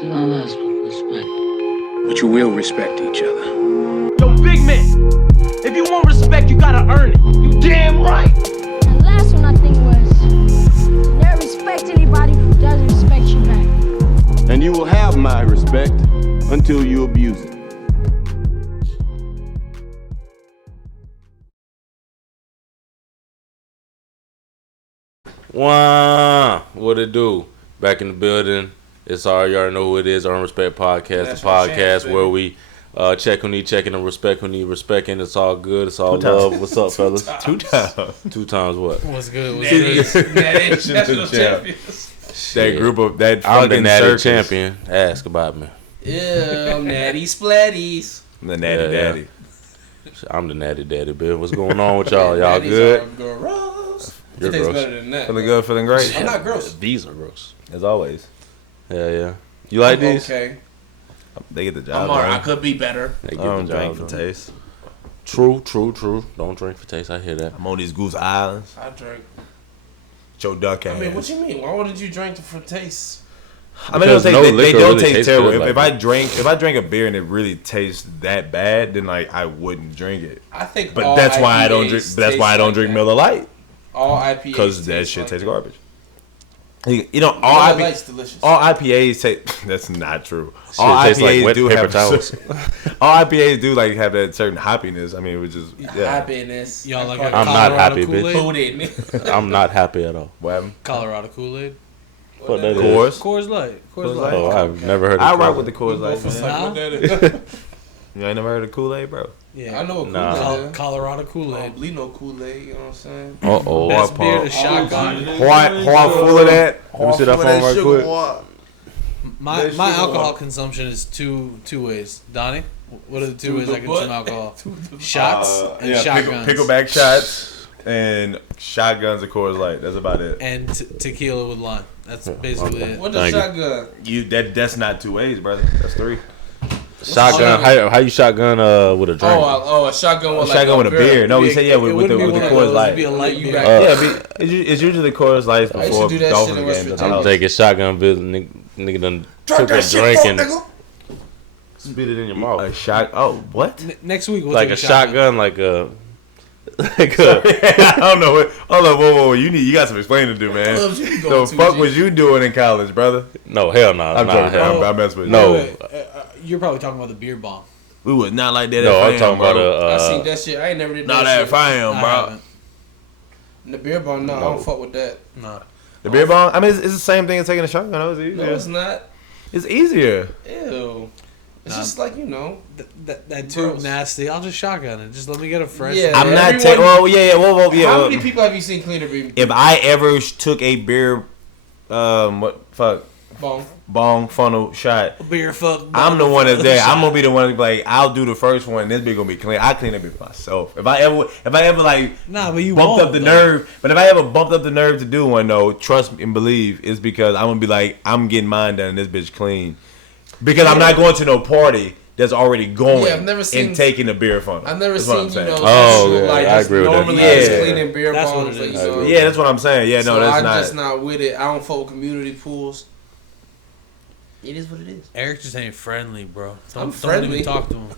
Till I lost respect. But you will respect each other. Yo, big man, if you want respect, you gotta earn it. You damn right. The last one I think was, never respect anybody who doesn't respect you back. And you will have my respect until you abuse it. Wow, what it do? Back in the building. It's you already know who it is. Earn Respect Podcast, the podcast where we check who need checking and respect who need respecting. It's all good. It's all love. What's up, fellas? Two times. Two times what? What's good? National champions. That group of that I'm the fucking natty circus. champion. Ask about me. Yeah, natty splatties. The natty daddy. I'm the natty daddy, Bill. What's going on with y'all? Y'all good? Gross. You're It tastes gross. better than that. Feeling good, feeling great. I'm not gross. These are gross. As always. Yeah. You like these? Okay. They get the job I'm alright. I done. could be better. They I get don't the drink job for done. taste. True. Don't drink for taste. I hear that. I'm on these Goose Islands. I drink. Joe Duck ass. I mean, what you mean? Why wouldn't you drink for taste? I mean, they liquor don't really taste tastes terrible. good If like I drink a beer and it really tastes that bad, then like I wouldn't drink it. I think. But all that's why I don't drink. IPAs That's why I don't taste drink like Miller Lite, All IPAs because that taste shit like tastes that. garbage. You know, all Miller Lite's delicious. all IPAs taste. That's not true. Shit All tastes like IPAs wet do paper have towels. all IPAs do like have that certain hoppiness. I mean, which is Happiness. Y'all like I'm not happy, bitch. Kool-Aid. I'm not happy at all. what happened? Colorado Kool-Aid. What that is? Coors. Coors Light. Coors Light. Light. Oh, I've never heard of I Coors rock Light. with the Coors Light, man. You ain't never heard of Kool-Aid, bro? Yeah. I know what Nah. Kool-Aid is. Colorado I Kool-Aid. don't bleed no Kool-Aid, you know what I'm saying? Uh-oh. Best beer to Hard shotgun. Hard full of that. Let me see that phone right quick. My alcohol consumption is two ways. Donnie, what are the two ways I consume alcohol? Shots and shotguns. Pickleback shots and shotguns of Coors Light. That's about it. And tequila with lime. That's basically it. What the Thank you. shotgun? That's not two ways, brother. That's three. Shotgun. How you shotgun with a drink? A shotgun with Shotgun with a beer. No, we said with the Coors Light. It'd be a light You beer. got- It's usually the Coors Lights I used to before do that Dolphins shit in West game. Virginia. I'm taking shotgun bill. Nigga done took a drink and spit it in your mouth. A shot. Oh, what? Next week we'll Like take a shotgun, like a. I don't know. Hold on, whoa. You got some explaining to do, man. The fuck was you doing in college, brother? No, hell no. I'm joking. I'm messing with you. No. You're probably talking about the beer bomb. We was not like that. No, at I'm fam, talking bro. about I seen that shit. I ain't never did that Not at shit. fam, I bro. haven't. The beer bomb, no, I don't fuck with that. No. The beer bomb. I mean, it's the same thing as taking a shotgun. It's No, easier. it's not. It's easier. Ew. It's just like, you know. That too Gross. nasty. I'll just shotgun it. Just let me get a fresh. Yeah. I'm not everyone- taking. Oh yeah. Whoa. Yeah. How many people have you seen clean a beer If I ever took a beer, bong funnel shot, Beer fuck. I'm the one that's there. I'm gonna be the one that's like, I'll do the first one. This beer gonna be clean. I clean it beer myself. If I ever like Nah, but you bumped won't, up the though. nerve, but if I ever bumped up the nerve to do one though, trust and believe, it's because I'm gonna be like, I'm getting mine done and this bitch clean. Because I'm not going to no party that's already going Yeah, I've never seen- and taking a beer funnel. I've never That's what seen, I'm saying. Oh, yeah, like I just agree with that. normally Yeah. just cleaning beer That's bombs. what it Like, is. you know. Yeah, that's what I'm saying. Yeah, So no, that's I'm not. just not with it. I don't fuck with community pools. It is what it is. Eric just ain't friendly, bro. I'm Don't friendly. even talk to him.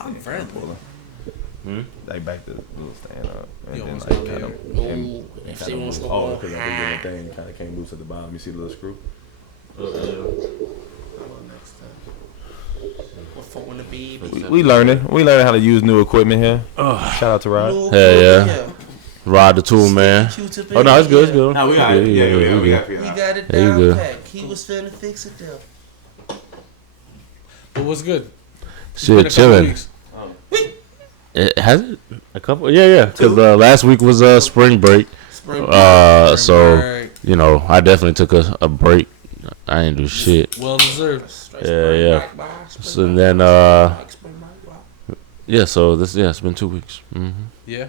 I'm friendly. Like back to little stand up. And You then almost like got cut it. him. If they want to go Oh, on because I think high. the thing kind of came loose at the bottom. You see the little screw? We're fucking the baby. We learning. We learning how to use new equipment here. Shout out to Rod. Little Hell girl, yeah. Rod the tool man. Q-tip Oh no, it's good. It's good. No, we Yeah, got it. yeah, we good. He got it Yeah, you down good. pat. He was finna fix it though. But what's good? It's Shit, been a couple chilling. weeks. It has it a couple. Yeah. Because last week was spring break. Spring So Break. you know, I definitely took a break. I didn't do shit. Well deserved. Yeah. So then yeah. So it's been 2 weeks. Mm-hmm. Yeah.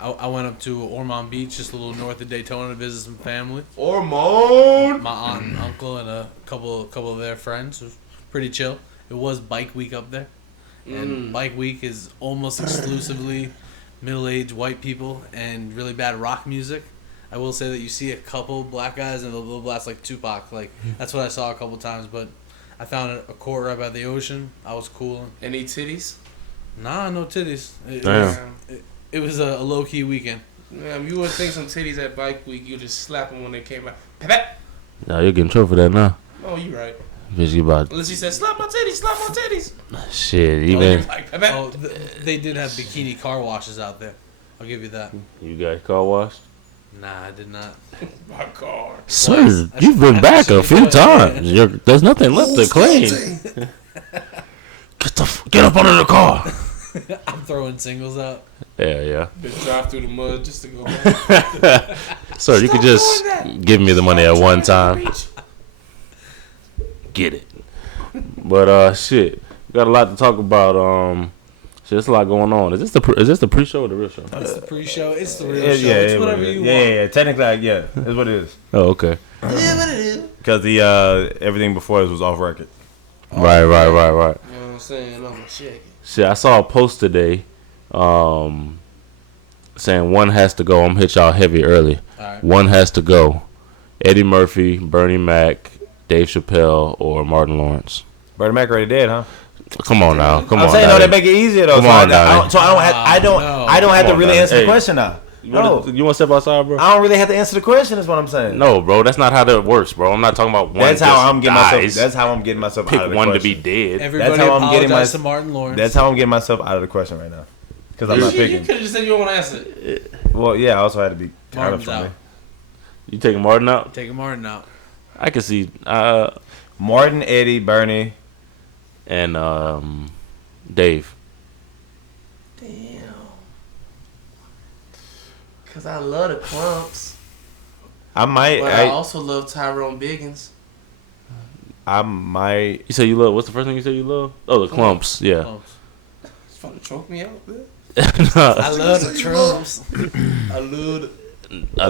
I went up to Ormond Beach, just a little north of Daytona, to visit some family. Ormond. My aunt and uncle and a couple of their friends. It was pretty chill. It was bike week up there. And bike week is almost exclusively middle-aged white people and really bad rock music. I will say that you see a couple black guys and they'll blast like Tupac. Like that's what I saw a couple times. But I found a court right by the ocean. I was cooling. Any titties? Nah, no titties. It was a low key weekend. Yeah, you would think some titties at Bike Week. You just slap them when they came out. Pep. Nah, you're getting trouble for that now. Oh, you right. Bitch, you about Unless you said slap my titties, slap my titties. shit. Even They did have bikini car washes out there. I'll give you that. you got car washed. Nah, I did not. My car. Sir, you've been back a few times. There's nothing left to clean. Get up under the car. I'm throwing singles out. Yeah. Bitch, drive through the mud just to go back. Sir, you could just give me the money at one time. Get it. But shit, we got a lot to talk about. Shit, there's a lot going on. Is this the pre-show or the real show? It's the pre-show. It's the real show. Yeah, It's whatever you want. Yeah. Technically, yeah, that's what it is. Oh, okay. Because the everything before this was off record. Right. You know what I'm saying? I'm a chick. Shit, I saw a post today, saying one has to go. I'm gonna hit y'all heavy early. Alright. One has to go. Eddie Murphy, Bernie Mac, Dave Chappelle, or Martin Lawrence. Bernie Mac already dead, huh? Come on now. Come I'm on. saying Daddy. no, they make it easier though. Come on, Daddy. I don't have to on, really Daddy. answer the Hey. question now. You want to step outside, bro? I don't really have to answer the question. Is what I'm saying. No, bro. That's not how that works, bro. I'm not talking about one. That's how I'm getting dies. myself. That's how I'm getting myself Pick out of the one question. to be dead. Everybody how I'm getting apologize to Martin Lawrence. That's how I'm getting myself out of the question right now. Because I'm not You picking. could have just said you don't want to answer it. Well, yeah, I also had to be kind of Martin's for out. me. You taking Martin out? Taking Martin out. I can see. Martin, Eddie, Bernie. And Dave. Damn. Because I love the clumps. I might. But I also love Tyrone Biggins. I might. You say you love. What's the first thing you say you love? Oh, the clumps. Yeah. Clumps. It's fucking choke me out, man. I love the Trumps. I love I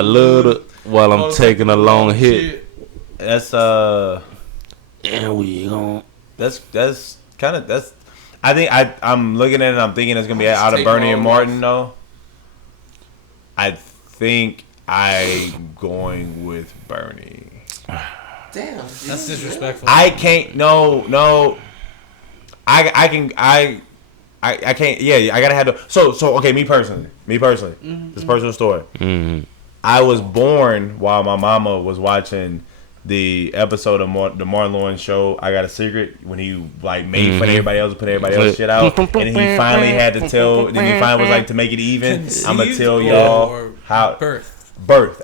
love it while I'm taking a long hit. That's And we gon' that's kind of that's. I think I'm looking at it. I'm thinking it's gonna be out of Bernie and Martin though. I think I'm going with Bernie. Damn. That's disrespectful. I can't. No. I can't. Yeah, I gotta have the. So okay. Me personally. This personal story. Mm-hmm. I was born while my mama was watching the episode of the Martin Lawrence show. I Got a Secret when he like made fun of everybody else, put everybody else shit out, and he finally had to tell. Then he finally was like, to make it even, I'm gonna tell y'all how birth. But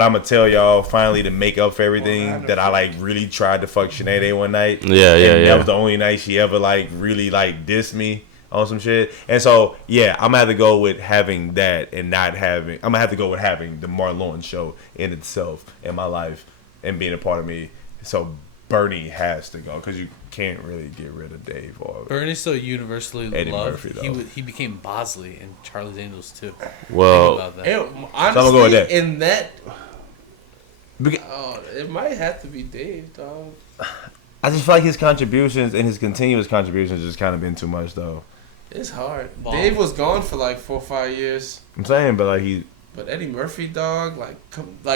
I'm gonna tell y'all finally to make up for everything that I like really tried to fuck Sinead one night. Yeah. That was the only night she ever like really like dissed me on some shit. And so yeah, I'm gonna have to go with having that and not having. I'm gonna have to go with having the Martin Lawrence show in itself in my life and being a part of me. So Bernie has to go because you can't really get rid of Dave or Bernie's so universally Eddie loved. Murphy, though. He became Bosley in Charlie's Angels too. Well, Think about that. Honestly, I'm gonna go with that. in that, it might have to be Dave, dog. I just feel like his contributions and his continuous contributions just kind of been too much though. It's hard. Vaughn. Dave was gone for like 4 or 5 years. I'm saying, but like But Eddie Murphy, dog,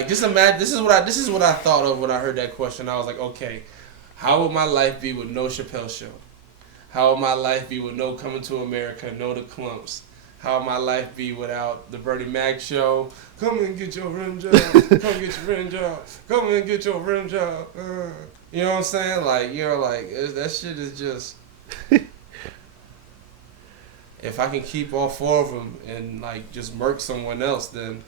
just imagine. This is what I thought of when I heard that question. I was like, okay, how would my life be with no Chappelle Show? How would my life be with no Coming to America, no The Clumps? How would my life be without the Bernie Mac Show? Come and get your rim job. Come get your rim job. Come and get your rim job. You know what I'm saying? Like, that shit is just. If I can keep all 4 of them and like just murk someone else, then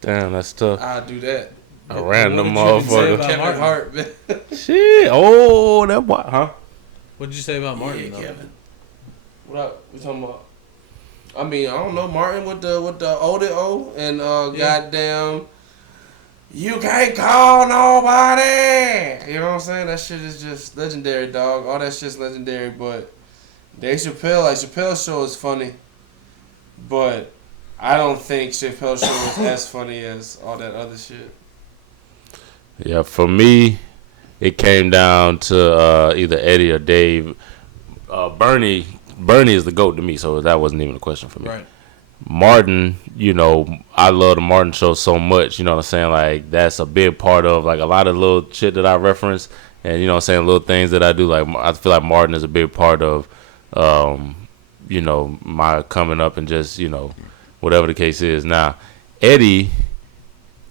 damn, that's tough. I'll do that. A random What did you say motherfucker. about Kevin Martin? Hart, man. Shit. Oh, that boy, huh? What did you say about Martin? Yeah, though? Kevin. What up? We talking about? I mean, I don't know, Martin with the O and goddamn, you can't call nobody. You know what I'm saying? That shit is just legendary, dog. All that shit's legendary. But Dave Chappelle, Chappelle's show is funny, but I don't think Chappelle's show is as funny as all that other shit. Yeah, for me, it came down to either Eddie or Dave. Bernie is the GOAT to me, so that wasn't even a question for me. Right. Martin, I love the Martin show so much, you know what I'm saying? Like, that's a big part of, like, a lot of little shit that I reference, and, you know what I'm saying, little things that I do. Like, I feel like Martin is a big part of, my coming up and just, whatever the case is. Now, Eddie,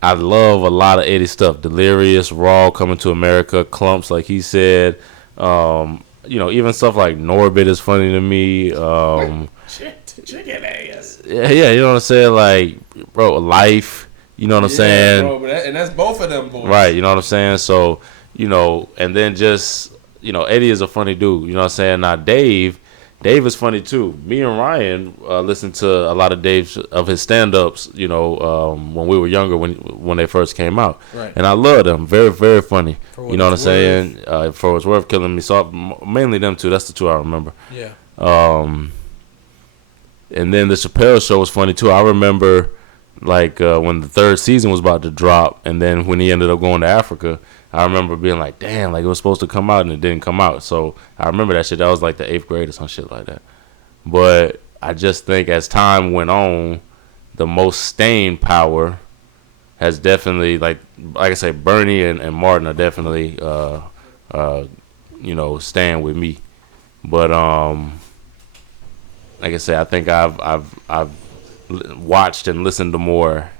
I love a lot of Eddie stuff. Delirious, Raw, Coming to America, Clumps, like he said. Even stuff like Norbit is funny to me. Chicken ass. Yeah, you know what I'm saying? Like, bro, Life, you know what I'm saying? Bro, and that's both of them boys. Right, you know what I'm saying? So, and then just, Eddie is a funny dude, you know what I'm saying? Now, Dave is funny too. Me and Ryan listened to a lot of Dave's of his stand-ups, when we were younger, when they first came out. Right. And I love them. Very, very funny. You know what I'm it's saying? For What's Worth, Killing Me. So mainly them two. That's the two I remember. Yeah. And then the Chappelle Show was funny too. I remember, like, when the third season was about to drop, and then when he ended up going to Africa, I remember being like, damn, like, it was supposed to come out and it didn't come out. So I remember that shit. That was like the 8th grade or some shit like that. But I just think as time went on, the most staying power has definitely, like I say, Bernie and Martin are definitely, staying with me. But like I said, I think I've watched and listened to more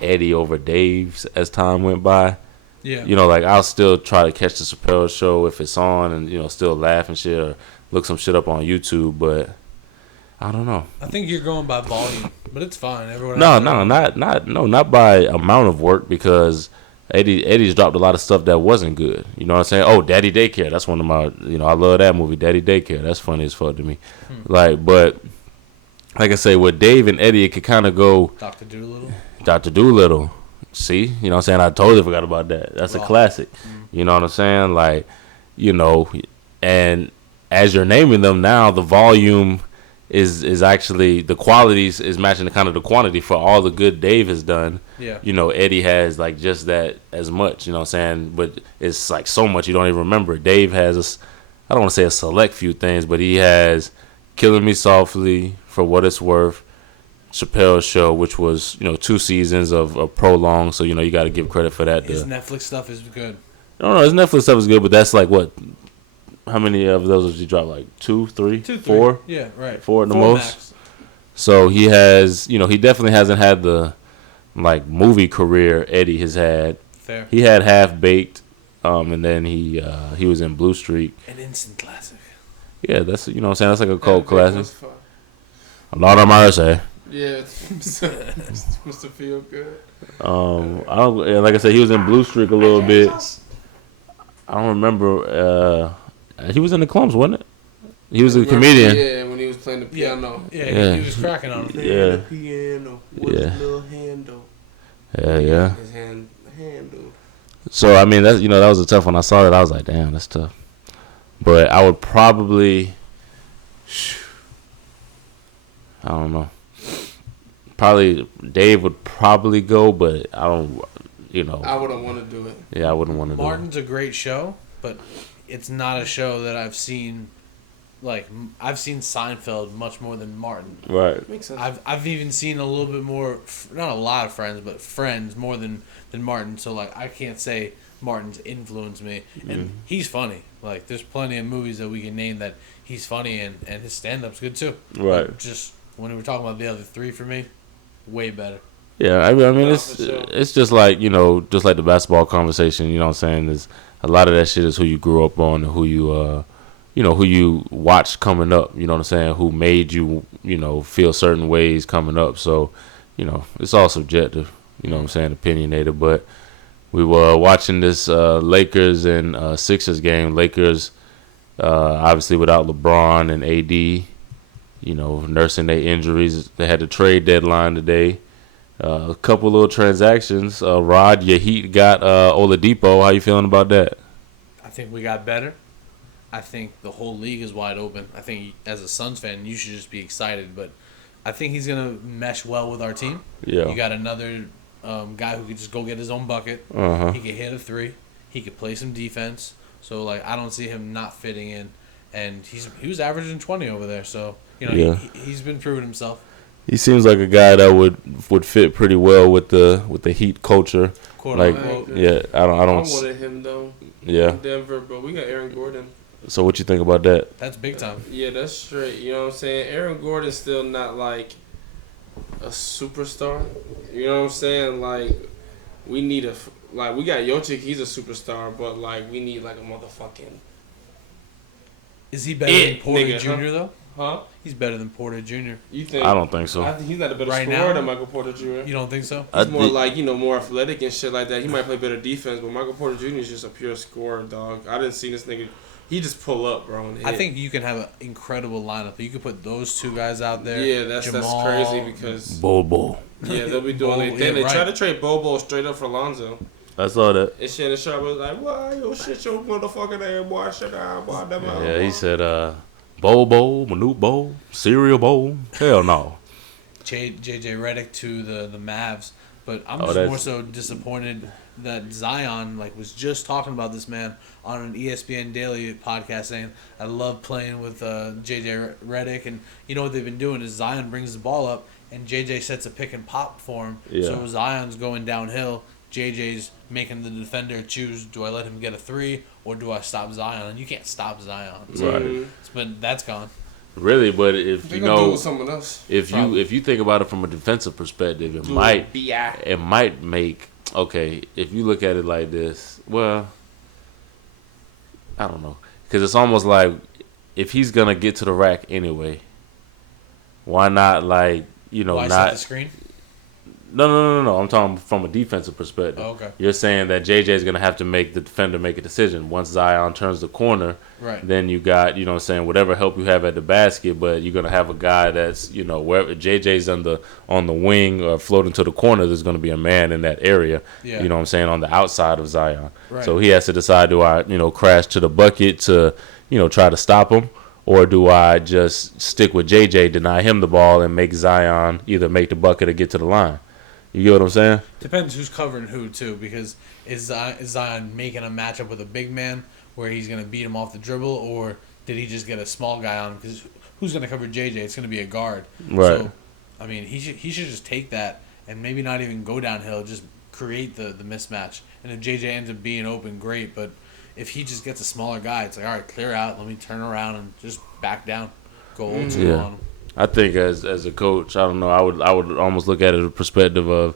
Eddie over Dave's as time went by. Yeah. Like, I'll still try to catch the Chappelle Show if it's on and, still laugh and shit or look some shit up on YouTube, but I don't know. I think you're going by volume, but it's fine. Everyone. Not by amount of work, because Eddie's dropped a lot of stuff that wasn't good. You know what I'm saying? Oh, Daddy Daycare. That's one of my, I love that movie, Daddy Daycare. That's funny as fuck to me. Like, but like I say, with Dave and Eddie, it could kind of go. Dr. Doolittle. See? You know what I'm saying? I totally forgot about that. That's a classic. You know what I'm saying? Like, and as you're naming them now, the volume is actually, the qualities is matching the kind of the quantity for all the good Dave has done. Yeah. Eddie has, like, just that as much, you know what I'm saying? But it's like so much you don't even remember. Dave has, I don't want to say a select few things, but he has Killing Me Softly, For What It's Worth, Chappelle Show, which was, 2 seasons of prolonged, so, you got to give credit for that. His Netflix stuff is good. No, his Netflix stuff is good, but that's like, what, how many of those did you drop? Like 2, 3, 4? Yeah, right. 4 at the most. Max. So he has, he definitely hasn't had the, like, movie career Eddie has had. Fair. He had Half Baked, and then he was in Blue Streak. An instant classic. Yeah, that's, you know what I'm saying? That's like a cult classic. A lot of mercy. Yeah, supposed to feel good. Like I said, he was in Blue Streak a little bit. I don't remember. He was in the Clumps, wasn't it? He was a comedian. Yeah, when he was playing the piano. Yeah. He was cracking on it. Yeah. The piano with his little handle. Yeah. His handle. So, I mean, that's, that was a tough one. I saw that, I was like, damn, that's tough. But I would probably, I don't know. Probably Dave would probably go, but I don't, I wouldn't want to do it. Yeah, I wouldn't want to do it. Martin's a great show, but it's not a show that I've seen. Like, I've seen Seinfeld much more than Martin. Right. Makes sense. I've even seen a little bit more, not a lot of Friends, but Friends more than Martin. So, like, I can't say Martin's influenced me. And he's funny. Like, there's plenty of movies that we can name that he's funny in, and his stand-up's good too. Right. Like, just when we were talking about the other 3 for me, way better. Yeah, I mean, it's just like, just like the basketball conversation, you know what I'm saying? There's a lot of that shit is who you grew up on and who you, who you watched coming up, you know what I'm saying? Who made you, feel certain ways coming up. So, it's all subjective, you know what I'm saying? Opinionated. But we were watching this Lakers and Sixers game. Lakers, obviously without LeBron and AD, nursing their injuries. They had the trade deadline today. A couple little transactions. Rod, your Heat got Oladipo. How you feeling about that? I think we got better. I think the whole league is wide open. I think as a Suns fan, you should just be excited. But I think he's going to mesh well with our team. Yeah. You got another guy who could just go get his own bucket. Uh-huh. He could hit a 3. He could play some defense. So, like, I don't see him not fitting in. And he was averaging 20 over there. So, he's been proving himself. He seems like a guy that would fit pretty well with the Heat culture. Like, yeah, I wanted him though. Yeah. In Denver, but we got Aaron Gordon. So what you think about that? That's big time. Yeah, that's straight. You know what I'm saying? Aaron Gordon's still not like a superstar. You know what I'm saying? Like, we need we got Jokic, he's a superstar, but like we need like a motherfucking. Is he better than Porter Jr. though? Huh? He's better than Porter Jr. You think? I don't think so. I think he's not a better Right scorer now? than Michael Porter Jr. You don't think so? He's more like, more athletic and shit like that. He might play better defense, but Michael Porter Jr. is just a pure scorer, dog. I didn't see this nigga. He just pull up, bro. And hit. I think you can have an incredible lineup. You could put those two guys out there. Yeah, that's Jamal, crazy because Bobo. Yeah, they'll be doing their thing. They try to trade Bobo straight up for Lonzo. I saw that. And Shannon Sharp was like, "Why yo shit your motherfucking name, boy? Shut down, boy." Yeah, he said, Bobo, Manute Bowl, cereal bowl. Hell no. JJ Redick to the Mavs, but I'm just more so disappointed that Zion was just talking about this man on an ESPN Daily podcast saying, "I love playing with JJ Redick," and you know what they've been doing is Zion brings the ball up and JJ sets a pick and pop for him. Yeah. So Zion's going downhill. JJ's making the defender choose, do I let him get a three or do I stop Zion? And you can't stop Zion. So, right. But that's gone. Really, but if you know, do it with someone else. If you think about it from a defensive perspective, it might make if you look at it like this. Well, I don't know, because it's almost like if he's gonna get to the rack anyway, why not why not set the screen? No. I'm talking from a defensive perspective. Oh, okay. You're saying that JJ is going to have to make the defender make a decision. Once Zion turns the corner, right. Then you got, whatever help you have at the basket, but you're going to have a guy that's, wherever JJ's on the wing or floating to the corner, there's going to be a man in that area, on the outside of Zion. Right. So he has to decide, do I, crash to the bucket to, try to stop him? Or do I just stick with JJ, deny him the ball, and make Zion either make the bucket or get to the line? You get what I'm saying? Depends who's covering who, too, because is Zion making a matchup with a big man where he's going to beat him off the dribble, or did he just get a small guy on him? Because who's going to cover JJ? It's going to be a guard. Right. So, I mean, he should just take that and maybe not even go downhill, just create the mismatch. And if JJ ends up being open, great, but if he just gets a smaller guy, it's like, all right, clear out, let me turn around and just back down, go old school on him. I think as a coach, I don't know, I would almost look at it from the perspective of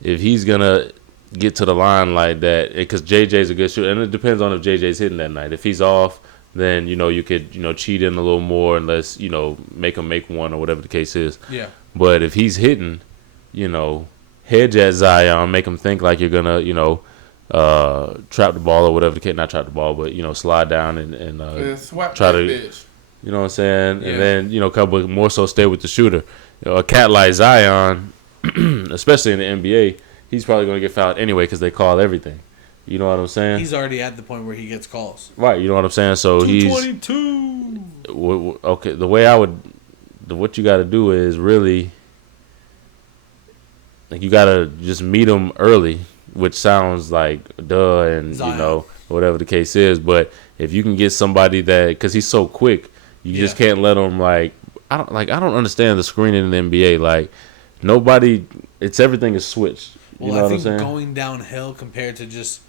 if he's gonna get to the line like that, because JJ's a good shooter, and it depends on if JJ's hitting that night. If he's off, then you could cheat in a little more and less make him make one or whatever the case is. Yeah. But if he's hitting, hedge at Zion, make him think like you're gonna trap the ball or whatever the case, not trap the ball, but slide down and try to. Bitch. You know what I'm saying? Yeah. And then, couple more so stay with the shooter. A cat like Zion, especially in the NBA, he's probably going to get fouled anyway because they call everything. You know what I'm saying? He's already at the point where he gets calls. Right, you know what I'm saying? So 222. Okay, what you got to do is really, you got to just meet him early, which sounds like duh and, Zion. Whatever the case is. But if you can get somebody that, because he's so quick, you just can't let him I don't understand the screening in the NBA. Everything is switched. You know what I'm saying? Going downhill compared to just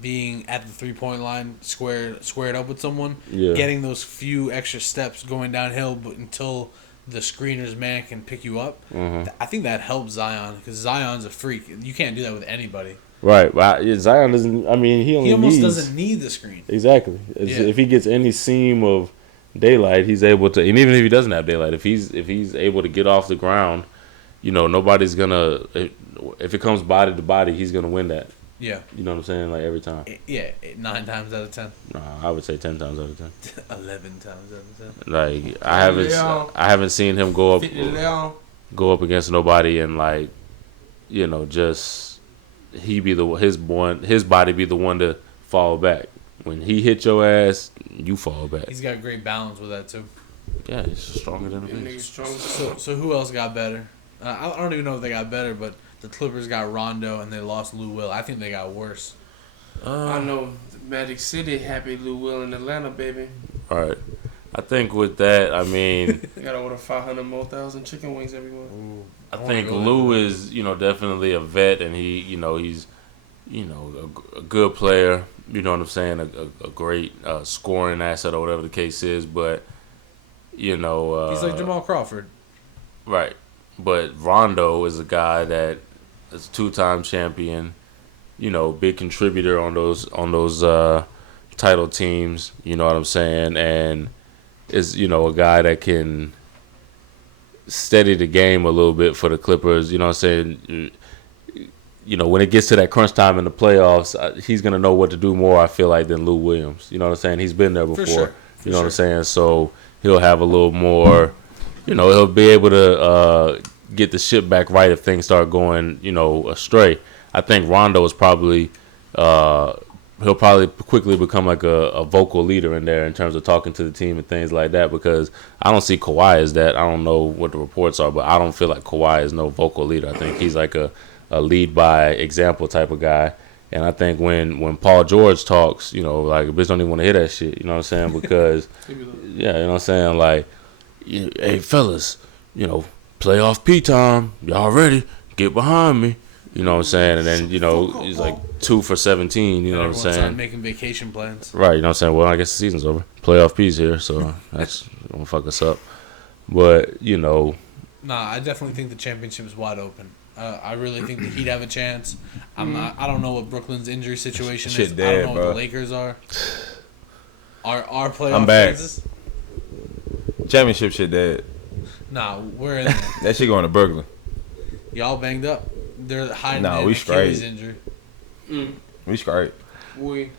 being at the 3-point line squared up with someone, getting those few extra steps going downhill, but until the screener's man can pick you up, I think that helps Zion because Zion's a freak. You can't do that with anybody. Right, but Zion doesn't. I mean, he almost doesn't need the screen. Exactly. If he gets any seam of daylight, he's able to. And even if he doesn't have daylight, if he's able to get off the ground, nobody's gonna. If it comes body to body, he's gonna win that. Yeah. You know what I'm saying? Every time. 9 times out of 10. No, I would say 10 times out of 10. 11 times out of 10. I haven't seen him go up against nobody and just his body be the one to fall back. When he hit your ass, you fall back. He's got great balance with that too. Yeah, he's stronger than a bitch. So who else got better? I don't even know if they got better, but the Clippers got Rondo and they lost Lou Will. I think they got worse. I know Magic City happy Lou Will in Atlanta, baby. All right. I think with that, I mean, You gotta order 500 more thousand chicken wings every month. I think Lou is, definitely a vet, and he's, a good player. You know what I'm saying? A great scoring asset or whatever the case is, but he's like Jamal Crawford, right? But Rondo is a guy that is a 2-time champion. Big contributor on those title teams. You know what I'm saying? And is a guy that can steady the game a little bit for the Clippers. You know what I'm saying? When it gets to that crunch time in the playoffs, he's gonna know what to do more, I feel like, than Lou Williams. You know what I'm saying? He's been there before. For sure. You know what I'm saying? So he'll have a little more. He'll be able to get the ship back right if things start going astray. I think Rondo is probably. He'll probably quickly become like a vocal leader in there in terms of talking to the team and things like that, because I don't see Kawhi as that. I don't know what the reports are, but I don't feel like Kawhi is no vocal leader. I think he's like a lead by example type of guy. And I think when Paul George talks, like bitch don't even want to hear that shit. You know what I'm saying? Because yeah, you know what I'm saying? Like, hey fellas, playoff P time. Y'all ready? Get behind me. You know what I'm saying? And then, he's like 2 for 17, you know what I'm saying? Started making vacation plans. Right, you know what I'm saying? Well, I guess the season's over. Playoff P's here, so that's going to fuck us up. But, Nah, I definitely think the championship is wide open. I really think the Heat have a chance. I don't know what Brooklyn's injury situation is. Dead, I don't know bro. what the Lakers are. Our playoff I'm back. chances? Championship shit dead. Nah, we're in there. That shit going to Brooklyn. Y'all banged up. They're hiding Nah, in we Achilles straight. injury. We straight.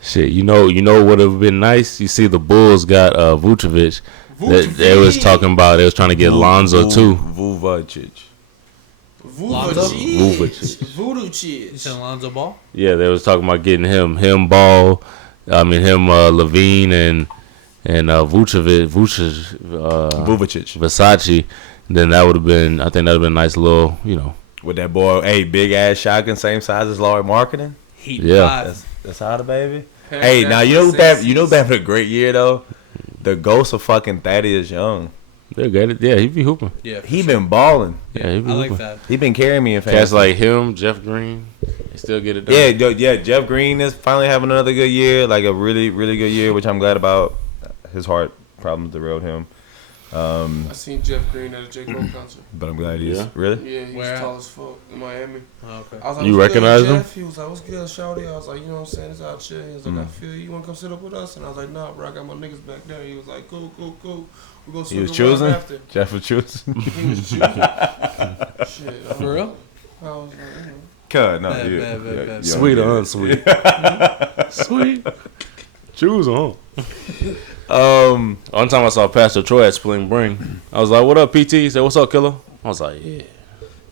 shit, you know what would have been nice? You see the Bulls got Vucevic. They was talking about, they was trying to get Lonzo too. Vucevic. You said Lonzo Ball? Yeah, they was talking about getting him Ball. I mean him Levine and Vucevic, Versace. Then that would have been, I think that would have been a nice little, With that boy, hey, big ass shotgun, same size as Laurie Marketing. Heat Yeah. 5. That's how the baby. Hey, now you know that for a great year though. The ghost of fucking Thaddeus Young. They're good. Yeah, he be hooping. Yeah, He been balling. Yeah, he be I hooping. like that. He been carrying me in fantasy. Cats like him, Jeff Green, they still get it done. Yeah. Jeff Green is finally having another good year, like a really, really good year, which I'm glad about. His heart problems derailed him. I seen Jeff Green at a J. Cole concert. But I'm glad he's Yeah. really. Yeah, he Where was at? tall as fuck in Miami. Oh, okay. I was like, You "What's good, recognize him? Jeff?" He was like, "What's good, shawty?" I was like, "You know what I'm saying? It's out shit." He was like, "I feel you. You want to come sit up with us?" And I was like, "Nah, bro. I got my niggas back there." He was like, "Cool. We're gonna He was smoke a choosing. ride after." Jeff was choosing. He was choosing. Shit. For real? I was like, Cut, no, Bad, yeah, bad, bad, yeah, bad. yeah, Sweet yeah. or unsweet? Sweet. Choose on. One time I saw Pastor Troy at Spring Bring. I was like, "What up, PT?" He said, "What's up, killer?" I was like, "Yeah."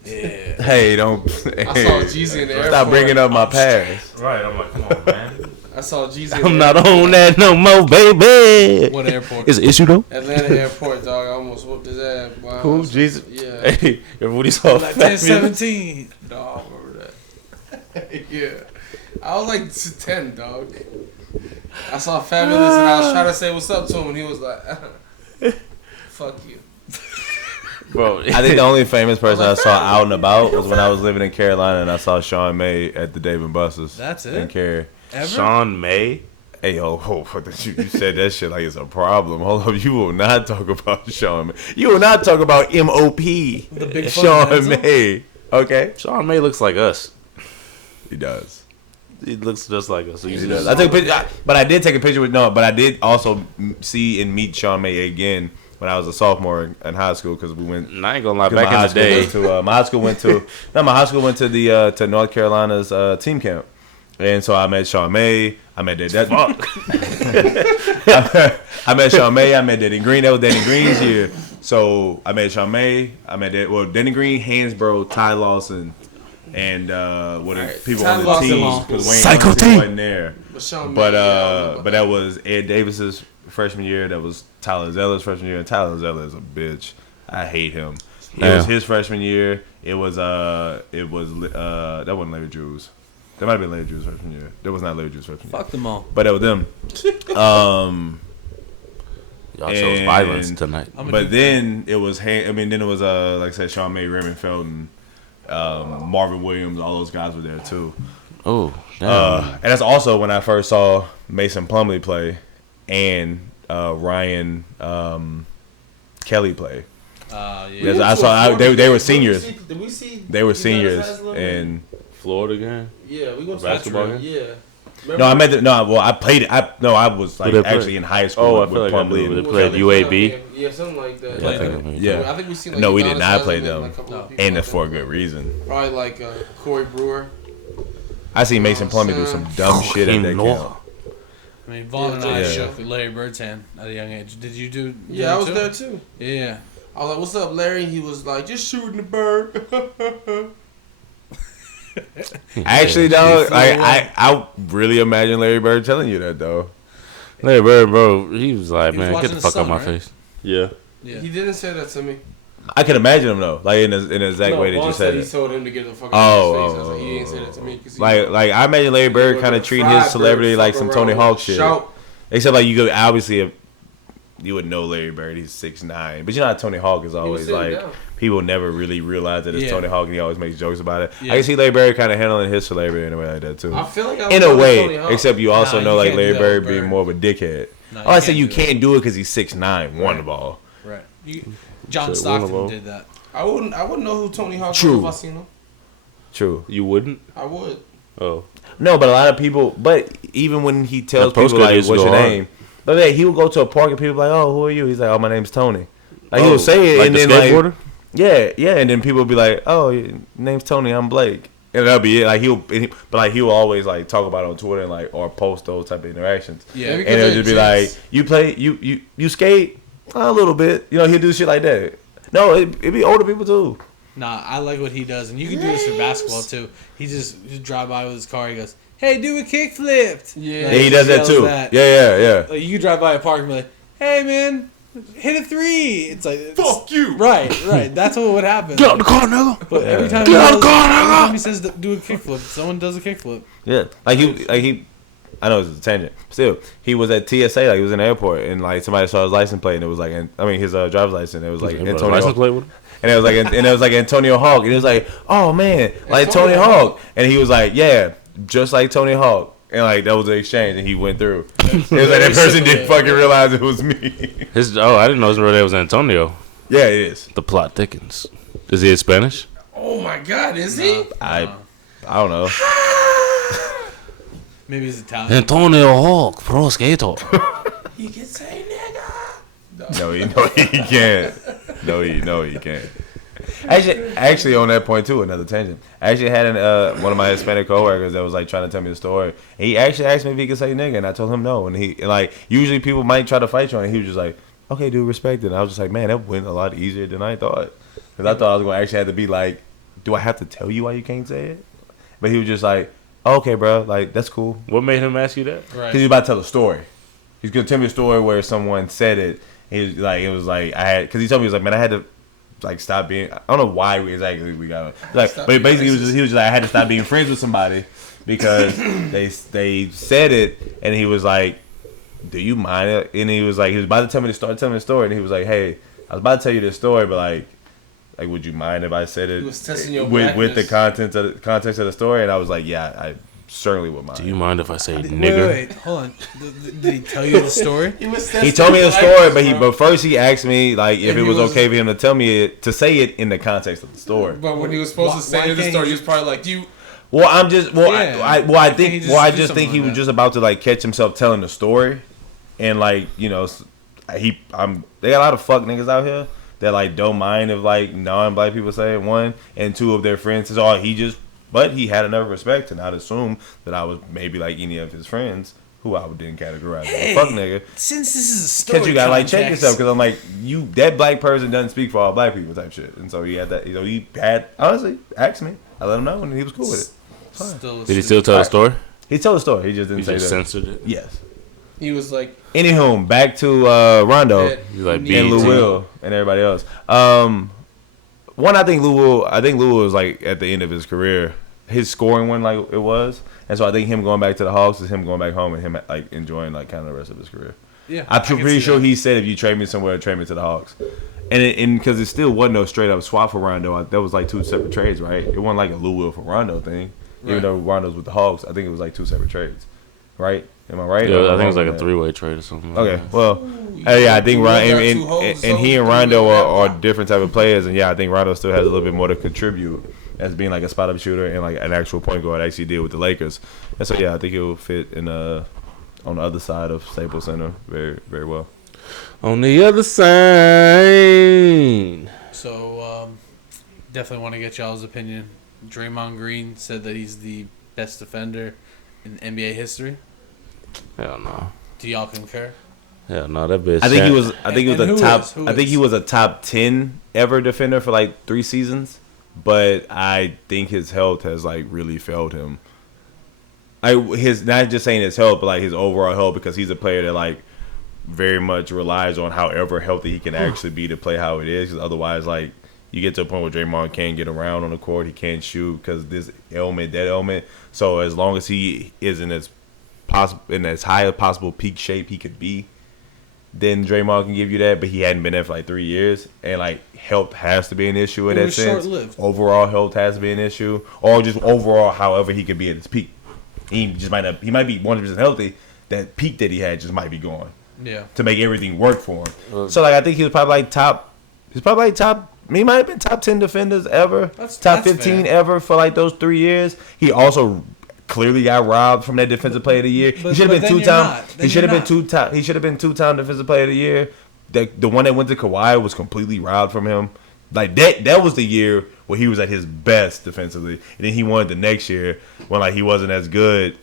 Hey, don't. I saw Hey, Jeezy in the airport. stop bringing up my past. Right. I'm like, "Come on, man." I saw Jeezy. in I'm the not airport. on that no more, baby. What airport? Is it issue though? Atlanta airport, dog. I almost whooped his ass. Wow. Who? Jesus. Yeah. Hey, everybody saw Like Fat 10-17. Dog, I remember that. Yeah. I was like 10, dog. I saw Fabulous and I was trying to say what's up to him and he was like, fuck you. Bro, I think the only famous person I saw out and about was when I was living in Carolina and I saw Sean May at the Dave and Buster's. That's it? In Cary. Ever? Sean May. Hey, you said that shit like it's a problem. Hold up, you will not talk about Sean May. You will not talk about MOP. The big Sean fucking May. Okay? Sean May looks like us. He does. He looks just like us. So He does. I took a picture, but I did take a picture with but I did also see and meet Sean May again when I was a sophomore in high school because we went. And I ain't gonna lie, back in the day, my high school went to the to North Carolina's team camp, and so I met Sean May. I met that. I met Sean May. I met Danny Green. That was Danny Green's year. So I met Sean May. I met Danny Green, Hansbrough, Ty Lawson, and people Ty on the Lawson team long. because Wayne Psycho Ellington team. wasn't there. But that was Ed Davis's freshman year. That was Tyler Zeller's freshman year, and Tyler Zeller is a bitch. I hate him. It was his freshman year. It was that wasn't Larry Drews. That might have been Larry Drews' freshman year. That was not Larry Drews' freshman year. Fuck them all. But that was them. Y'all chose violence tonight. But then it was, then it was like I said, Sean May, Raymond Felton, Marvin Williams, all those guys were there too. Oh, damn. And that's also when I first saw Mason Plumlee play and Ryan Kelly play. Yeah. I saw they were seniors. Did we see? They were seniors in Florida game. Yeah, we went to Basketball that game? Yeah. No, I meant I played it. I was like actually in high school. I feel like they played UAB. Yeah, something like that. Yeah. I think we seen. No, we did Udonis not play Haslem them, and a couple of people and like that's for a that. good reason. Probably like Corey Brewer. I seen Mason Plumlee do some dumb shit at that camp. I mean, Vaughn and I Yeah. shook Larry Bird's hand at a young age. Did you do? Yeah, I was there too. Yeah. I was like, "What's up, Larry?" He was like, "Just shooting the bird." Actually, though, like I really imagine Larry Bird telling you that though. Larry Bird, bro, he was like, He was man, get watching the the fuck out sun, my right? face. Yeah. Yeah. He didn't say that to me. I can imagine him though, like in the exact way that Vaughn you said he it. told him to get the fuck out of his face. I was like, he Oh. ain't say that to me. 'Cause he Like I imagine Larry Bird was kind of a treating fried his celebrity bird, like fuck some around Tony with Hawk a shit. shout. Except like you could obviously you would know Larry Bird. He's 6'9", but you know how Tony Hawk is always sitting like down. people never really realize that it's Yeah. Tony Hawk, and he always makes jokes about it. Yeah. I can see Larry Bird kind of handling his celebrity in a way like that too. I feel like I In was a with way, Tony Hawk. except you also Nah, know you like can't Larry do that with Bird being Bird. more of a dickhead. No, I said you do that. can't do it because he's 6'9", one the ball. Right. John So, Stockton Wonderful. did that. I wouldn't know who Tony Hawk True. was if I seen him. True. You wouldn't? I would. Oh. No, but a lot of people. But even when he tells That people postcard like, used to "What's go your hard. name?" But yeah, he will go to a park and people like, "Oh, who are you?" He's like, "Oh, my name's Tony." Like he'll say it like and the then skateboarder? like, yeah, and then people will be like, "Oh, your name's Tony. I'm Blake," and that'll be it. Like but he'll always like talk about it on Twitter and like or post those type of interactions. Yeah. Maybe And it'll they're just be like, chicks. "You play, you skate a little bit." You know, he'll do shit like that. No, it'd be older people too. Nah, I like what he does, and you can do this for basketball too. He just drive by with his car. He goes, "Hey, do a kickflip." Yeah. Yeah, he does that yells too. that. Yeah. Like you could drive by a park and be like, "Hey, man, hit a 3." It's like Fuck you. Right. That's what would happen. Get out the car, nigga. But every time, Get out of the car, every nigga. time he says do a kickflip, someone does a kickflip. Yeah, like he. I know it's a tangent. Still, he was at TSA, like he was in the airport, and like somebody saw his license plate, and it was like, his driver's license. It was like License Antonio, plate with him? and it was like Antonio Hawk, and he was like, "Oh man, like Tony Hawk," and he was like, "Yeah, just like Tony Hawk," and like that was the exchange, and he went through. It was like that person didn't fucking realize it was me. I didn't know his real name was Antonio. Yeah, it is. The plot thickens. Is he in Spanish? Oh my God, is he? I don't know. Maybe he's Italian. Antonio Hawk, pro skater. He can say nigga. No, he can't. No, he can't. Actually, on that point too, another tangent. I actually had one of my Hispanic coworkers that was like trying to tell me the story. And he actually asked me if he could say nigga, and I told him no. And like usually people might try to fight you, and he was just like, "Okay, dude, respect it." And I was just like, "Man, that went a lot easier than I thought." Because I thought I was gonna actually have to be like, "Do I have to tell you why you can't say it?" But he was just like, oh, "Okay, bro, like that's cool." What made him ask you that? Right. Because he's about to tell a story. He's gonna tell me a story where someone said it. He was like, because he told me, he was like, "Man, I had to like stop being." I don't know why exactly we got it. Like, but basically, he was just like, "I had to stop being friends with somebody because they said it," and he was like, "Do you mind it?" And he was about to tell me the story, and he was like, "Hey, I was about to tell you this story, but like, would you mind if I said it He was testing your with the blackness. context of the story?" And I was like, "Yeah, I certainly would mind." Do you mind if I say nigger? Wait, hold on. Did he tell you the story? He told me the story, but first he asked me like if it was okay for him to tell me it, to say it in the context of the story. But when he was supposed to say why the can't story, he he was probably like, "You." Well, I'm just Yeah. I Why can't he think just I do just something think he like was that? just about to like catch himself telling the story, and like they got a lot of fuck niggas out here that like don't mind if like non-black people say it, one, and two of their friends says, "Oh, but he had enough respect to not assume that I was maybe like any of his friends who I didn't categorize as a fuck nigga." Since this is a story, Cause you gotta like check context, yourself, because I'm like, that black person doesn't speak for all black people type shit, and so he had honestly asked me. I let him know, and he was cool with it. Still a Did he still tell the story? He told the story. He just didn't He say just that. censored it. Yes. He was like, Anywho, back to Rondo that He's like, and BET. Lou Will and everybody else. One, I think Lou Will was like at the end of his career. His scoring one like it was, and so I think him going back to the Hawks is him going back home and him like enjoying like kind of the rest of his career. Yeah, I'm pretty sure he said if you trade me somewhere, trade me to the Hawks. And because it still wasn't no straight up swap for Rondo. That was like 2 separate trades, right? It wasn't like a Lou Will for Rondo thing. Right. Even though Rondo's with the Hawks, I think it was like 2 separate trades, right? Am I right? Yeah, I think it was like a 3-way trade or something. Okay, well, yeah, I think and he and Rondo are different type of players, and yeah, I think Rondo still has a little bit more to contribute as being like a spot up shooter and like an actual point guard actually did with the Lakers. And so yeah, I think he'll fit in on the other side of Staples Center very, very well. On the other side. So, definitely want to get y'all's opinion. Draymond Green said that he's the best defender in NBA history. Hell no. Do y'all concur? Hell no, that bitch. I think he was. I think he was a top. I think he was a top 10 ever defender for like 3 seasons, but I think his health has like really failed him. His not just saying his health, but like his overall health, because he's a player that like very much relies on however healthy he can actually be to play how it is. Because otherwise, like you get to a point where Draymond can't get around on the court, he can't shoot because this ailment, that ailment. So as long as he is in as high as possible peak shape he could be, then Draymond can give you that. But he hadn't been there for like 3 years, and like health has to be an issue in that sense. Short-lived. Overall health has to be an issue, or just overall however he could be at his peak. He just might not. He might be 100% healthy. That peak that he had just might be gone. Yeah. To make everything work for him. So like I think he was probably like top. He's probably like top. He might have been top 10 defenders ever. Top 15 fair. ever for like those 3 years. He also clearly got robbed from that defensive player of the year. He should have been 2-time. He should have been 2-time. He should have been 2-time defensive player of the year. The one that went to Kawhi was completely robbed from him. Like that was the year where he was at his best defensively, and then he won the next year when like he wasn't as good,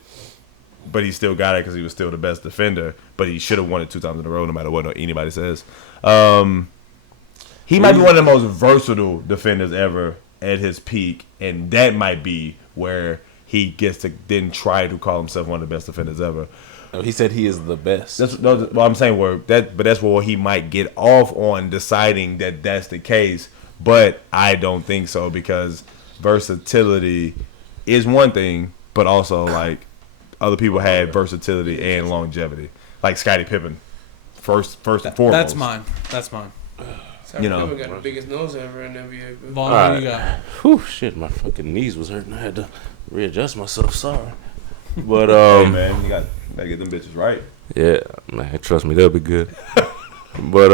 but he still got it because he was still the best defender. But he should have won it 2 times in a row, no matter what anybody says. He might be one of the most versatile defenders ever at his peak, and that might be where he gets to then try to call himself one of the best defenders ever. No, he said he is the best. That's what I'm saying. That's where he might get off on deciding that that's the case. But I don't think so, because versatility is one thing, but also like other people had versatility and longevity, like Scottie Pippen, first and foremost. That's mine. Scottie Pippen got the biggest nose ever in the NBA. Vaughn, what you got? Whew, shit, my fucking knees was hurting. I had to readjust myself. Sorry, but hey man, you gotta get them bitches right. Yeah, man, trust me, they'll be good. But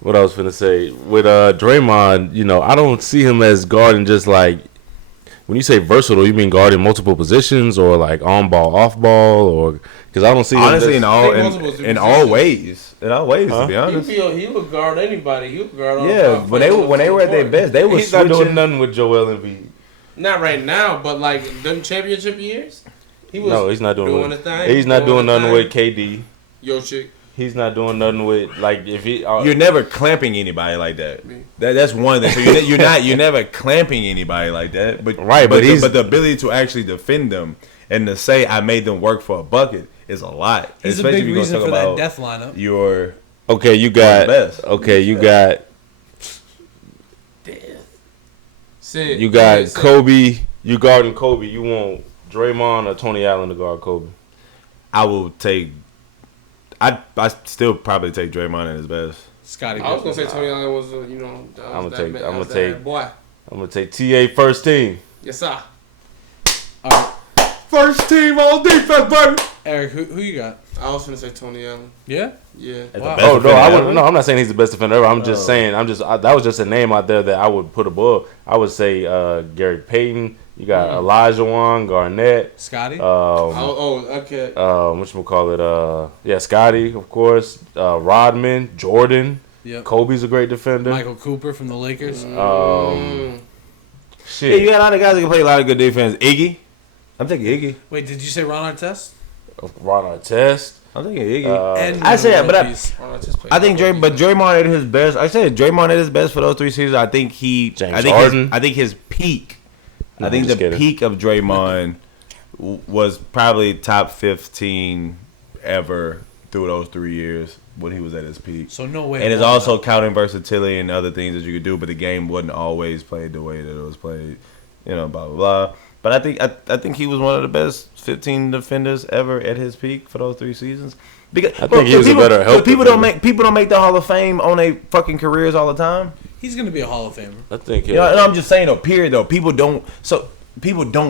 what I was finna say with Draymond, you know, I don't see him as guarding just like, when you say versatile, you mean guarding multiple positions or like on ball, off ball, or because I don't see honestly him in all ways, to be honest. He would guard anybody. He would guard all. Yeah, when they were at their best, they were He's not doing nothing with Joel Embiid. Not right now, but like them championship years, he was. No, he's not doing his thing. He's not doing nothing with KD. Jokic. He's not doing nothing with like if he. You're never clamping anybody like that. That's one thing. So you're never clamping anybody like that. But right, but the ability to actually defend them and to say I made them work for a bucket is a lot. He's especially a big reason for that death lineup. You got Kobe. You guarding Kobe. You want Draymond or Tony Allen to guard Kobe? I will take. I still probably take Draymond at his best. Scottie. I was gonna say Tony Allen was I'm gonna take TA first team. Yes sir. All right. First team all defense, baby. Eric, who you got? I was gonna say Tony Allen. Yeah. Yeah. Wow. Oh no, I'm not saying he's the best defender ever. I'm just saying that was just a name out there that I would put above. I would say Gary Payton. You got Elijah Wan, Garnett, Scotty. Okay. Whatchamacallit? Scotty, of course. Rodman, Jordan. Yep. Kobe's a great defender. Michael Cooper from the Lakers. Shit. Yeah, you got a lot of guys that can play a lot of good defense. Iggy. I'm taking Iggy. Wait, did you say Ron Artest? Ron Artest. I'm thinking Iggy. And I say that, but I think but Draymond at his best. I said Draymond at his best for those 3 seasons. I think Harden. I think his peak. No, I think the peak of Draymond was probably top 15 ever through those 3 years when he was at his peak. So no way. And it's also counting versatility and other things that you could do, but the game wasn't always played the way that it was played. You know, blah blah blah. But I think he was one of the best 15 defenders ever at his peak for those 3 seasons. Because I think he was a better help. People don't make the Hall of Fame on their fucking careers all the time. He's gonna be a Hall of Famer. I think. You know, and I'm just saying though. Period though. People don't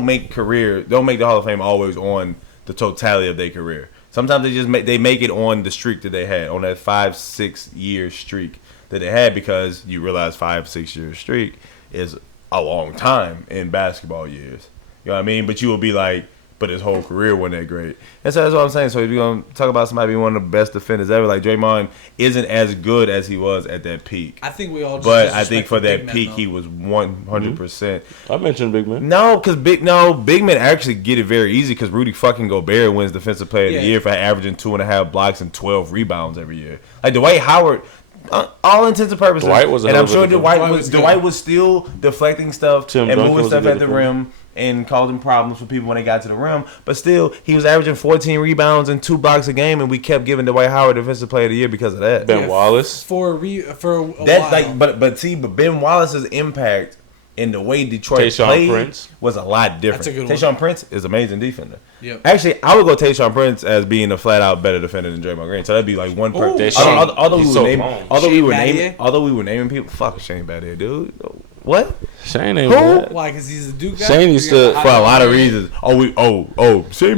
make the Hall of Fame always on the totality of their career. Sometimes they make it on the streak that they had, on that 5-6 year streak that they had, because you realize 5-6 year streak is a long time in basketball years. You know what I mean? But you will be like, but his whole career wasn't that great. And so that's what I'm saying. So if you're going to talk about somebody being one of the best defenders ever, like Draymond isn't as good as he was at that peak. I think we all just But I think for that men, peak, though. he was 100%. I mentioned big man. No, because big men actually get it very easy because Rudy fucking Gobert wins Defensive Player of the Year for averaging 2.5 blocks and 12 rebounds every year. Like Dwight Howard, all intents and purposes. Dwight was, and I'm sure Dwight was still deflecting stuff and moving stuff at the rim and causing problems for people when they got to the rim. But still, he was averaging 14 rebounds and 2 blocks a game, and we kept giving Dwight Howard Defensive Player of the Year because of that. Ben Wallace for a that's while. like, but Ben Wallace's impact in the way Detroit played was a lot different. That's a good Tayshaun one. Prince is an amazing defender. Yep. Actually, I would go Tayshaun Prince as being a flat out better defender than Draymond Green. So that'd be like one person. Although we were naming people, fuck Shane Battier, dude. What? Shane ain't bad. Why? Because he's a Duke guy. Shane used to for a lot of reasons. Shane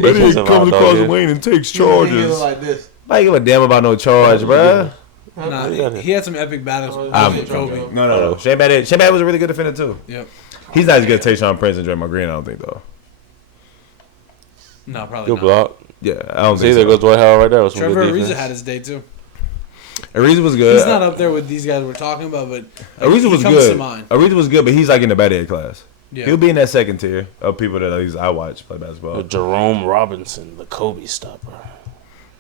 Battier comes across the lane and takes charges. Like this. I don't give a damn about no charge, bruh. Nah, he had some epic battles with Kobe. No. Shane Battier was a really good defender too. Yep. He's not as good as Tayshaun Prince and Draymond Green, I don't think though. No, probably good not. block. Yeah, I don't think either so. goes Dwight Howard right there. With some Trevor good Ariza defense. had his day too. Ariza was good. He's not up there with these guys we're talking about, but Ariza was comes good. to mind. Ariza was good, but he's like in the Battier class. Yeah. He'll be in that second tier of people that at least I watch play basketball. Jerome Robinson, the Kobe stopper.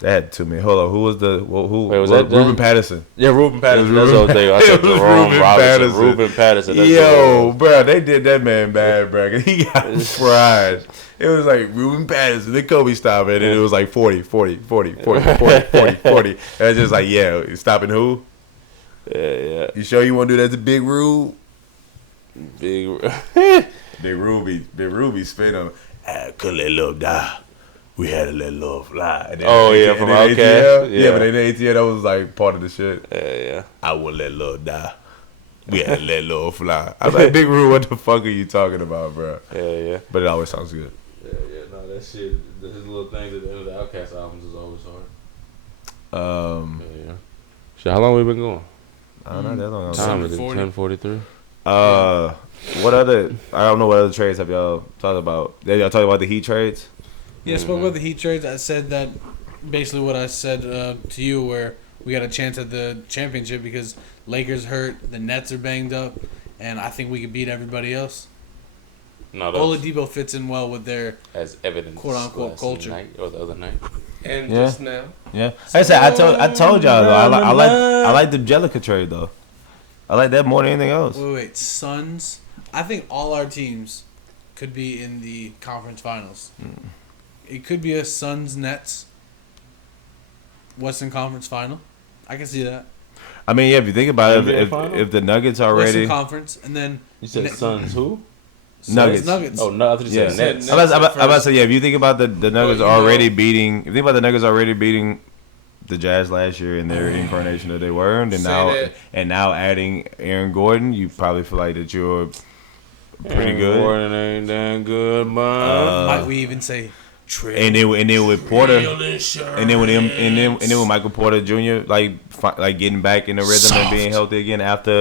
That had too many. Hold on, who was the who? Wait, was that Ruben Patterson? Yeah, Ruben Patterson. That's what I said Jerome Robinson. Ruben Patterson. Yo, bro, they did that man bad, bro. He got fried. It was like Ruben Patterson, the Kobe stopper, and it was like 40. And it's just like, yeah, stopping who? Yeah. You sure you want to do that to Big Rube? Big Ruby spit on. Could let love die. We had to let love fly. And then, from Outkast. Yeah, but in ATL, that was like part of the shit. Yeah. I would let love die. We had to let love fly. I was like, Big Rube, what the fuck are you talking about, bro? Yeah. But it always sounds good. Yeah. No, that shit. His little things at the end of the Outkast albums is always hard. Yeah. Shit, how long we been going? I don't know. That's long. Time is it 10:43. What other? I don't know what other trades have y'all talked about. Did y'all talk about the Heat trades? Yeah, spoke about the Heat trades. I said that basically what I said to you, where we got a chance at the championship because Lakers hurt, the Nets are banged up, and I think we could beat everybody else. No, Oladipo fits in well with their as evidence, quote unquote culture. Night or the other night. And just now. Yeah, like I said, I told y'all though. I like the Jellica trade though. I like that more than anything else. Wait, Suns. I think all our teams could be in the conference finals. It could be a Suns Nets Western Conference final. I can see that. I mean, yeah, if you think about it, if the Nuggets already Western Conference, and then you said Suns who? Nuggets. Oh no, I thought you said Nets. I'm about to say, yeah. If you think about the Nuggets already beating, if you think about the Nuggets already beating the Jazz last year in their incarnation that they were, and now adding Aaron Gordon, you probably feel like that you're pretty good. Gordon ain't that good, man. Might we even say? And then with Porter, and then with Michael Porter Jr. like getting back in the rhythm and being healthy again after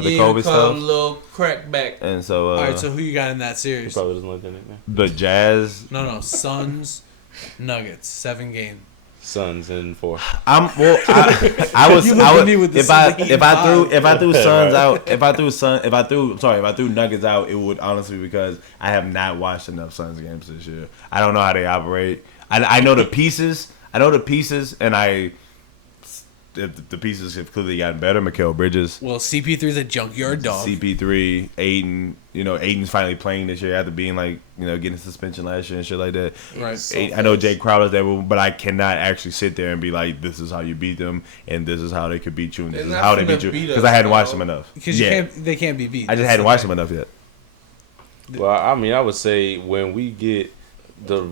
the COVID stuff. Little crack back. And so, all right. So who you got in that series? Probably doesn't like that nickname. The Jazz. No. Nuggets, 7 games. Suns in 4. I threw Nuggets out, it would honestly because I have not watched enough Suns games this year. I don't know how they operate. I know the pieces. And the pieces have clearly gotten better. Mikal Bridges. Well, CP3's a junkyard dog. CP3, Aiden. Aiden's finally playing this year after being getting suspension last year and shit like that. Right. I know Jake Crowder's there, but I cannot actually sit there and be like, this is how you beat them, and this is how they could beat you, and this is how they beat you, because I hadn't watched them enough. Because they can't be beat. I just hadn't watched them enough yet. Well, I mean, I would say when we get the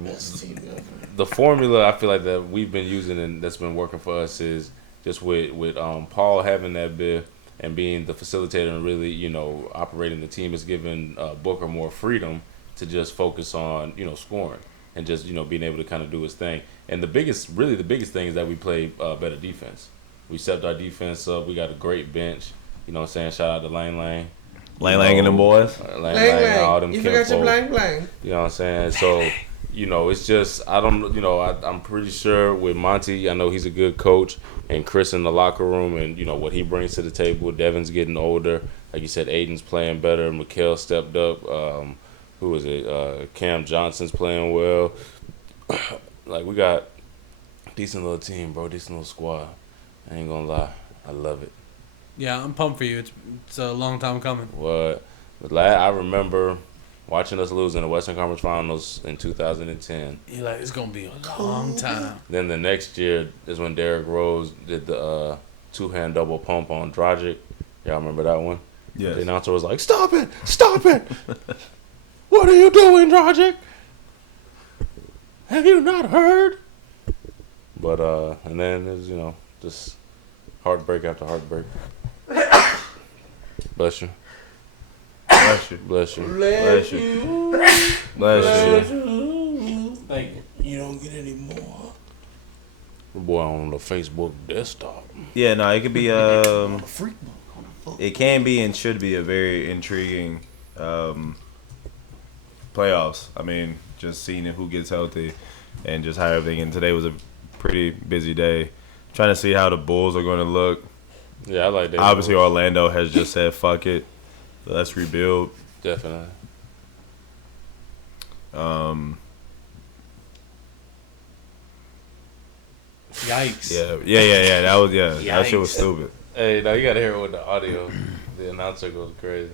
formula, I feel like that we've been using and that's been working for us is just with Paul having that bit and being the facilitator and really, operating the team is giving Booker more freedom to just focus on, scoring and just, being able to kind of do his thing. And the biggest thing is that we play better defense. We stepped our defense up. We got a great bench. You know what I'm saying? Shout out to Lang Lang. Lang and them boys. Lang and all them you forgot your blank. You know what I'm saying? So, it's just, I'm pretty sure with Monty, I know he's a good coach, and Chris in the locker room and, what he brings to the table. Devin's getting older. Like you said, Aiden's playing better. Mikal stepped up. Who was it? Cam Johnson's playing well. Like, we got a decent little team, bro. Decent little squad. I ain't gonna lie. I love it. Yeah, I'm pumped for you. It's a long time coming. What? I remember watching us lose in the Western Conference Finals in 2010. You're like, it's going to be a long time. Then the next year is when Derrick Rose did the two-hand double pump on Dragic. Y'all remember that one? Yes. The announcer was like, Stop it! What are you doing, Dragic? Have you not heard? But, and then it was, just heartbreak after heartbreak. Bless you. Bless you. Bless you. Bless you. Bless you. Thank you. You don't get any more. Boy, on the Facebook desktop. Yeah, no, it could be it can be and should be a very intriguing playoffs. I mean, just seeing who gets healthy and just how everything. And today was a pretty busy day. Trying to see how the Bulls are going to look. Yeah, I like that. Obviously, Orlando has just said, fuck it. Let's rebuild. Definitely. Yikes. Yeah. That was that shit was stupid. Hey, now you gotta hear it with the audio. The announcer goes crazy.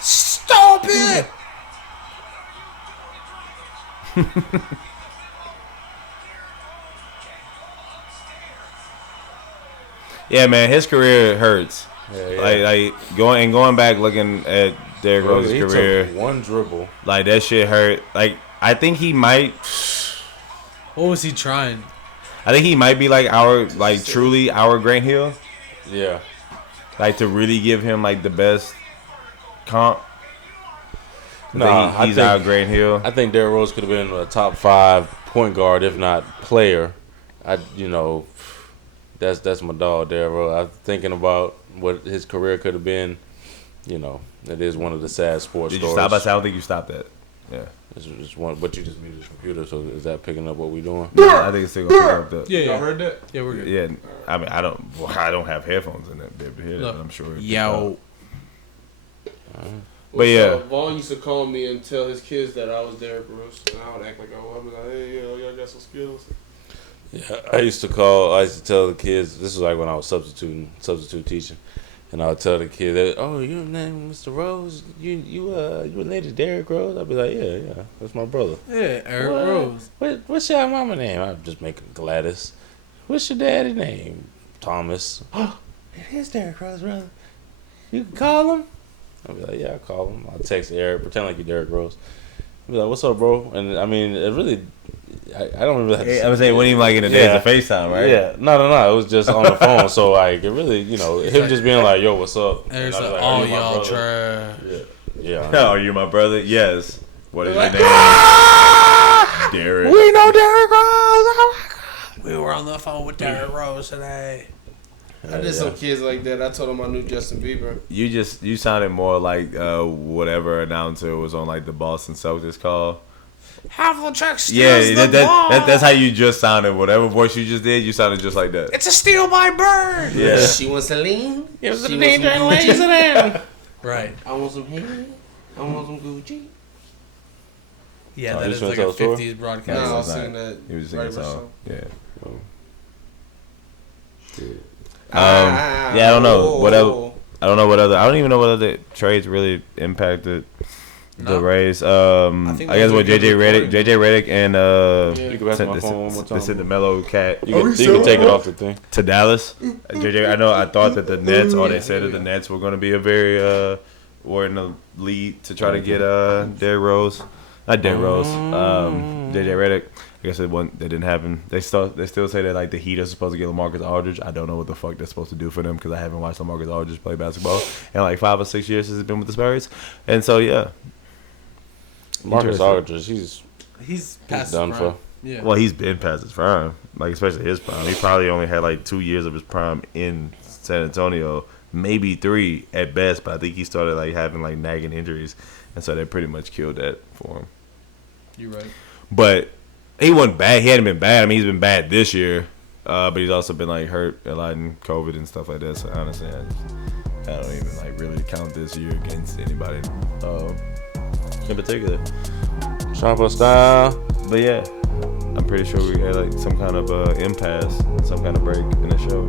Stop it! Yeah, man, his career hurts. Yeah. Like going back looking at Derrick Rose's career. Took one dribble. Like that shit hurt. Like I think he might. What was he trying? I think he might be like truly our Grant Hill. Yeah. Like to really give him like the best comp. He's our Grant Hill. I think Derrick Rose could have been a top 5 point guard, if not player. That's my dog, Derrick Rose. I'm thinking about what his career could have been. It is one of the sad sports Did stories. you stop us? I don't think you stopped that. Yeah. It's just one, but you just muted the computer, so is that picking up what we doing? Yeah, I think it's still gonna pick up the. Yeah. Y'all heard that? Yeah, we're good. Yeah, I mean, I don't have headphones in that bit to hear that, but I'm sure. Yo. But yeah. Vaughn used to call me and tell his kids that I was Derrick Rose, and I would act like I was. Like, hey, y'all got some skills. Yeah, I used to tell the kids. This was like when I was substitute teaching, and I would tell the kids that, "Oh, your name, Mr. Rose. You related to Derrick Rose?" I'd be like, "Yeah, that's my brother." Yeah, Eric Rose. What's your mama name? I'm just making Gladys. What's your daddy name? Thomas. Oh, it is Derrick Rose, brother. You can call him. I'd be like, yeah, I'll call him. I'll text Eric, pretend like you're Derrick Rose. I'd be like, what's up, bro? And I mean, it really, I don't really have to. I was saying, it wasn't even like in the days of FaceTime, right? Yeah, no. It was just on the phone. So like, it really, him just being like, yo, what's up? There's And I'd be like, "Are oh, you my y'all brother?" trash. Yeah. Oh, you're my brother? Yes. What is your name? Derrick. We know Derrick Rose. Oh my God. We were on the phone with Derrick Rose today. I did some kids like that. I told them I knew Justin Bieber. You sounded more like whatever announcer was on like the Boston Celtics call. Havlicek steals the ball. That's how you just sounded. Whatever voice you just did, you sounded just like that. It's a steal by Bird. Yeah. She wants Celine. It was She the wants danger some and laser there. Right. I want some Henry. I want some Gucci. Yeah, Oh, that you is just like a went to the store? 50s No, broadcast. I was not. singing that. He was singing a song. Yeah. Yeah, I don't know what else. I don't even know what other trades really impacted The Rays. I guess what JJ Redick and You can pass my phone one more time. They said the mellow cat. You can take it off the thing. To Dallas. JJ, I thought that the Nets, or they said that the Nets were going to be a very were in the lead to try to get Derrick Rose. Not Derrick Rose. JJ Redick. I guess it didn't happen. They still say that like the Heat are supposed to get LaMarcus Aldridge. I don't know what the fuck they're supposed to do for them because I haven't watched LaMarcus Aldridge play basketball in like 5 or 6 years since he's been with the Spurs. And so yeah, Marcus Aldridge, he's past done his prime. for. Yeah. well, he's been past his prime, like especially his prime. He probably only had like 2 years of his prime in San Antonio, maybe 3 at best. But I think he started like having like nagging injuries, and so they pretty much killed that for him. You're right. But he wasn't bad. He hadn't been bad. I mean, he's been bad this year, but he's also been like hurt a lot in COVID and stuff like that. So honestly, I don't even like really count this year against anybody in particular. Sharper style. But yeah, I'm pretty sure we had like some kind of impasse, some kind of break in the show.